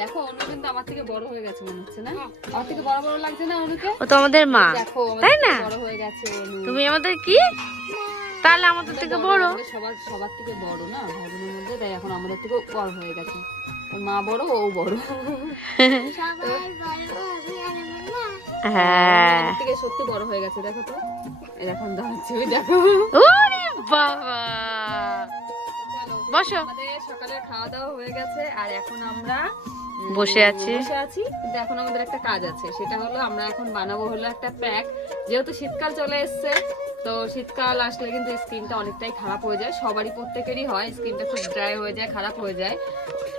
দেখো অনু কিন্তু আমার থেকে বড় হয়ে গেছে মনে হচ্ছে না? আমার থেকে বড় বড় লাগছে না অনুকে? ও তো আমাদের মা, দেখো তাই না? বড় হয়ে গেছে অনু। তুমি আমাদের কি? তাহলে আমাদের থেকে বড়। সবার থেকে বড় না ভাই বোনের মধ্যে, তাই এখন আমাদের থেকে বড় হয়ে গেছে। ওর মা বড়, ও বড়। হ্যাঁ, থেকে সত্যি বড় হয়ে গেছে। দেখো তো, এখন দাঁড়াচ্ছে, ওই দেখো। ওরে বাবা, বসো। আমাদের সকালে খাওয়া দাওয়া হয়ে গেছে আর এখন আমরা বসে আছি। কিন্তু এখন আমাদের একটা কাজ আছে, সেটা হলো আমরা এখন বানাবো হলো একটা প্যাক। যেহেতু শীতকাল চলে এসছে, তো শীতকাল আসলে কিন্তু স্কিনটা অনেকটাই খারাপ হয়ে যায়, সবারই প্রত্যেকেরই হয়, স্কিনটা খুব ড্রাই হয়ে যায়, খারাপ হয়ে যায়।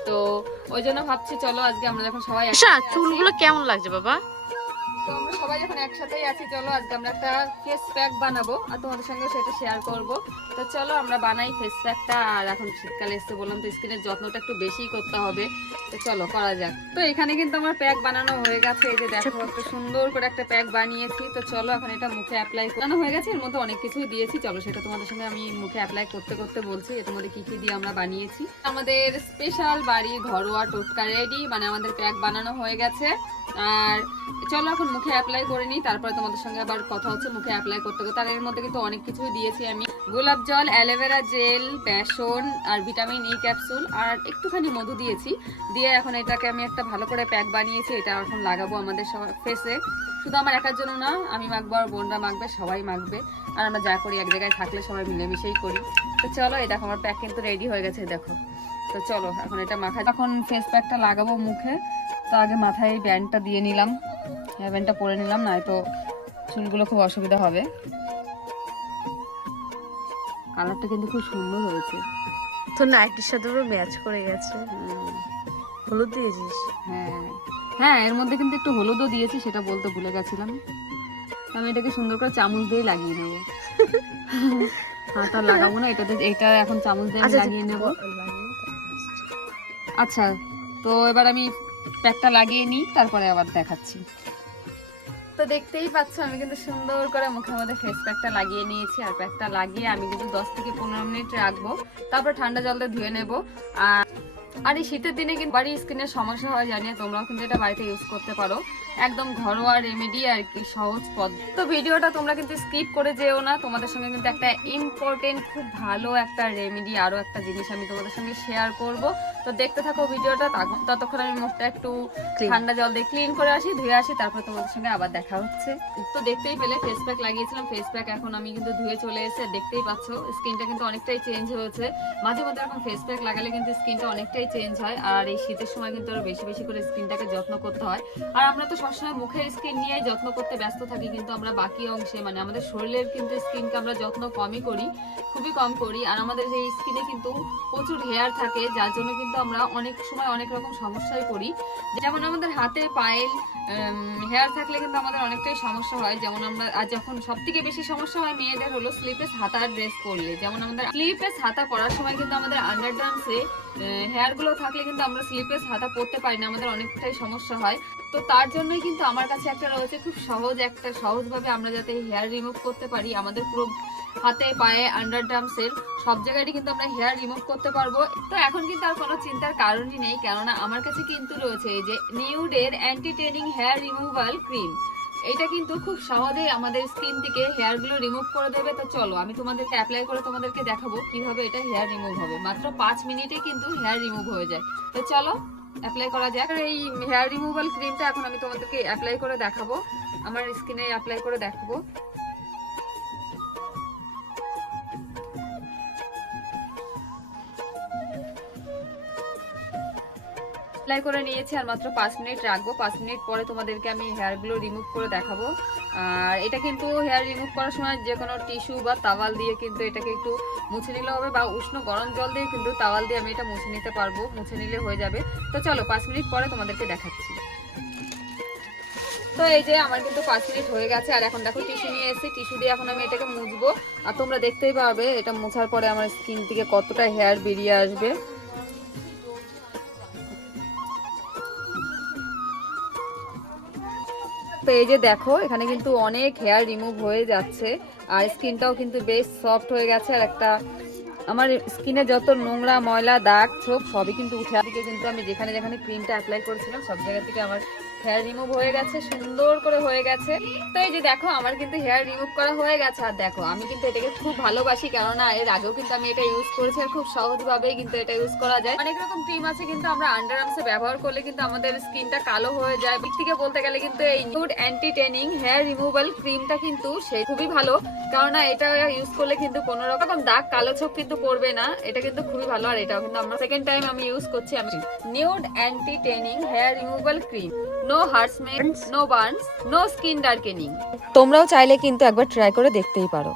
তো ওই জন্য ভাবছি চলো আজকে আমরা যখন সবাই চুলগুলো কেমন লাগছে বাবা? তো আমরা সবাই যখন একসাথেই আছি, চলো আজকে আমরা একটা ফেস প্যাক বানাবো আর তোমাদের সঙ্গে সেটা শেয়ার করব। তো চলো আমরা বানাই ফেস প্যাকটা। আর এখন শীতকালে এসে বললাম তো স্কিনের যত্নটা একটু বেশি করতে হবে, তো চলো করা যাক। তো এখানে কিন্তু আমার প্যাক বানানো হয়ে গেছে, এই যে দেখো একটা সুন্দর করে একটা প্যাক বানিয়েছি। তো চলো এখন এটা মুখে অ্যাপ্লাই করানো হয়ে গেছে, এর মধ্যে অনেক কিছুই দিয়েছি, চলো সেটা তোমাদের সঙ্গে আমি মুখে অ্যাপ্লাই করতে করতে বলছি এর মধ্যে কি কি দিয়ে আমরা বানিয়েছি। আমাদের স্পেশাল বাড়ি ঘরোয়া টোটকা রেডি, মানে আমাদের প্যাক বানানো হয়ে গেছে। আর চলো এখন মুখে অ্যাপ্লাই করে নিই, তারপরে তোমাদের সঙ্গে আবার কথা হচ্ছে মুখে অ্যাপ্লাই করতে করতে। আর এর মধ্যে কিন্তু অনেক কিছুই দিয়েছি আমি, গোলাপ জল, অ্যালোভেরা জেল, বেসন আর ভিটামিন ই ক্যাপসুল আর একটুখানি মধু দিয়েছি। দিয়ে এখন এটাকে আমি একটা ভালো করে প্যাক বানিয়েছি, এটা এখন লাগাবো আমাদের ফেসে। শুধু আমার একার জন্য না, আমি মাখবো আর বোনরা মাখবে, সবাই মাখবে। আর আমরা যা করি এক জায়গায় থাকলে সবাই মিলেমিশেই করি। তো চলো এই দেখো আমার প্যাক কিন্তু রেডি হয়ে গেছে, দেখো। তো চলো এখন এটা মাখা, যখন ফেস প্যাকটা লাগাবো মুখে, তো আগে মাথায় ব্যান্ডটা দিয়ে নিলাম, হেয়ার ব্যান্ডটা পরে নিলাম, নয়তো চুলগুলো খুব অসুবিধা হবে। কালারটা কিন্তু খুব সুন্দর হয়েছে, তো নাইটির সাথে পুরো ম্যাচ করে গেছে। হলুদ দিয়েছিস? হ্যাঁ হ্যাঁ, এর মধ্যে কিন্তু একটু হলুদও দিয়েছি, সেটা বলতে ভুলে গেছিলাম। আমি এটাকে সুন্দর করে চামচ দিয়ে লাগিয়ে নেবো। হাত আর লাগাবো না, এটা এখন চামচ দিয়ে লাগিয়ে নেবো। আচ্ছা, তো এবার আমি প্যাকটা লাগিয়ে নিই, তারপরে আবার দেখাচ্ছি। তো দেখতেই পাচ্ছ আমি কিন্তু সুন্দর করে মুখের মধ্যে ফেস প্যাকটা লাগিয়ে নিয়েছি। আর প্যাকটা লাগিয়ে আমি কিন্তু 10 থেকে 15 মিনিট রাখবো, তারপর ঠান্ডা জল দিয়ে ধুয়ে নেবো। আর এই শীতের দিনে কিন্তু বাড়ির স্কিনের সমস্যা হয় জানি, তোমরাও কিন্তু এটা বাড়িতে ইউজ করতে পারো, একদম ঘরোয়া রেমেডি আর কি, সহজ পদ্ধতি। তো ভিডিওটা তোমরা কিন্তু স্কিপ করে যেও না, তোমাদের সঙ্গে কিন্তু একটা ইম্পর্টেন্ট খুব ভালো একটা রেমেডি, আরো একটা জিনিস আমি তোমাদের সঙ্গে শেয়ার করব। তো দেখতে থাকো ভিডিওটা, ততক্ষণ আমি মুখটা একটু ঠান্ডা জল দিয়ে ক্লিন করে আসি, ধুয়ে আসি, তারপর তোমাদের সঙ্গে আবার দেখা হচ্ছে। তো দেখতেই পেলে ফেস প্যাক লাগিয়েছিলাম, ফেস প্যাক এখন আমি কিন্তু ধুয়ে চলে এসে, দেখতেই পাচ্ছ স্কিনটা কিন্তু অনেকটাই চেঞ্জ হয়েছে। মাঝে মধ্যে এরকম ফেস প্যাক লাগালে কিন্তু স্কিনটা অনেকটাই চেঞ্জ হয়। আর এই শীতের সময় কিন্তু আরো বেশি বেশি করে স্কিনটাকে যত্ন করতে হয়। আর আমরা তো সবসময় মুখের স্কিন নিয়ে যত্ন করতে ব্যস্ত থাকি, কিন্তু আমরা বাকি অংশে মানে আমাদের শরীরের কিন্তু স্কিনকে আমরা যত্ন কমই করি, খুবই কম করি। আর আমাদের এই স্কিনে কিন্তু প্রচুর হেয়ার থাকে, যার জন্য কিন্তু আমরা অনেক সময় অনেক রকম সমস্যায় পড়ি। যেমন আমাদের হাতে পায়ে হেয়ার থাকলে কিন্তু আমাদের অনেকটাই সমস্যা হয়। যেমন আমরা, আর যখন সব থেকে বেশি সমস্যা হয় মেয়েদের হলো স্লিপলেস হাতা ড্রেস পরলে। যেমন আমাদের স্লিপলেস হাতা পরার সময় কিন্তু আমাদের আন্ডারডার্মসে হেয়ার গুলো থাকলে কিন্তু আমরা স্লিপলেস হাতা পরতে পারি না, আমাদের অনেকটাই সমস্যা হয়। তো তার জন্যই কিন্তু আমার কাছে একটা রয়েছে খুব সহজভাবে আমরা যাতে হেয়ার রিমুভ করতে পারি, আমাদের পুরো হাতে পায়ে আন্ডারডার্মসের সব জায়গায় কিন্তু আমরা হেয়ার রিমুভ করতে পারবো। তো এখন কিন্তু আর কোনো চিন্তার কারণই নেই, কেননা আমার কাছে কিন্তু রয়েছে এই যে নিউডের অ্যান্টি টেনিং হেয়ার রিমুভাল ক্রিম। এটা কিন্তু খুব সহজেই আমাদের স্কিন থেকে হেয়ার গুলো রিমুভ করে দেবে। তো চলো আমি তোমাদেরকে অ্যাপ্লাই করে তোমাদেরকে দেখাবো কিভাবে এটা হেয়ার রিমুভ হবে। মাত্র 5 মিনিটে কিন্তু হেয়ার রিমুভ হয়ে যায়। তো চলো অ্যাপ্লাই করা যাক। এই হেয়ার রিমুভাল ক্রিমটা এখন আমি তোমাদেরকে অ্যাপ্লাই করে দেখাবো, আমার স্কিনে অ্যাপ্লাই করে দেখাবো। অ্যাপ্লাই করে নিয়েছি আর মাত্র 5 মিনিট রাখবো। 5 মিনিট পরে তোমাদেরকে আমি হেয়ারগুলো রিমুভ করে দেখাবো। আর এটা কিন্তু হেয়ার রিমুভ করার সময় যে কোনো টিস্যু বা তাওয়াল দিয়ে কিন্তু এটাকে একটু মুছে নিলে হবে, বা উষ্ণ গরম জল দিয়ে কিন্তু তাওয়াল দিয়ে আমি এটা মুছে নিতে পারবো, মুছে নিলে হয়ে যাবে। তো চলো 5 মিনিট পরে তোমাদেরকে দেখাচ্ছি। তো এই যে আমার কিন্তু 5 মিনিট হয়ে গেছে, আর এখন দেখো টিস্যু নিয়ে এসেছি, টিস্যু দিয়ে এখন আমি এটাকে মুছবো। আর তোমরা দেখতেই পাবে এটা মোছার পরে আমার স্কিন থেকে কতটা হেয়ার বেরিয়ে আসবে। তো এই যে দেখো এখানে কিন্তু অনেক হেয়ার রিমুভ হয়ে যাচ্ছে, আর স্কিনটাও কিন্তু বেশ সফট হয়ে গেছে, আর একটা আমার স্কিনে যত নোংরা ময়লা দাগ ছোপ সবই কিন্তু উঠে আসে। কিন্তু আমি যেখানে যেখানে ক্রিমটা অ্যাপ্লাই করেছিলাম সব জায়গা থেকে আমার হেয়ার রিমুভ হয়ে গেছে, সুন্দর করে হয়ে গেছে। তো এই যে দেখো আমার কিন্তু হেয়ার রিমুভ করা হয়ে গেছে। আর দেখো আমি কিন্তু এটাকে খুব ভালোবাসি, কেননা এর আগেও কিন্তু আমি এটা ইউজ করেছি আর খুব সহজভাবেই কিন্তু এটা ইউজ করা যায়। অনেক রকম ক্রিম আছে কিন্তু আমরা আন্ডার আর্মসে ব্যবহার করলে কিন্তু আমাদের স্কিনটা কালো হয়ে যায়। দিক থেকে বলতে গেলে কিন্তু এই nude anti tanning hair removal ক্রিমটা কিন্তু সেই খুবই ভালো, কেননা এটা ইউজ করলে কিন্তু কোনো রকম দাগ কালো ছোপ কিন্তু পড়বে না। এটা কিন্তু খুবই ভালো। আর এটাও কিন্তু আমরা সেকেন্ড টাইম আমি ইউজ করছি। আমি nude anti tanning hair removal cream, no harassment, no burns, no skin darkening. তোমরাও চাইলে কিন্তু একবার ট্রাই করে দেখতেই পারো।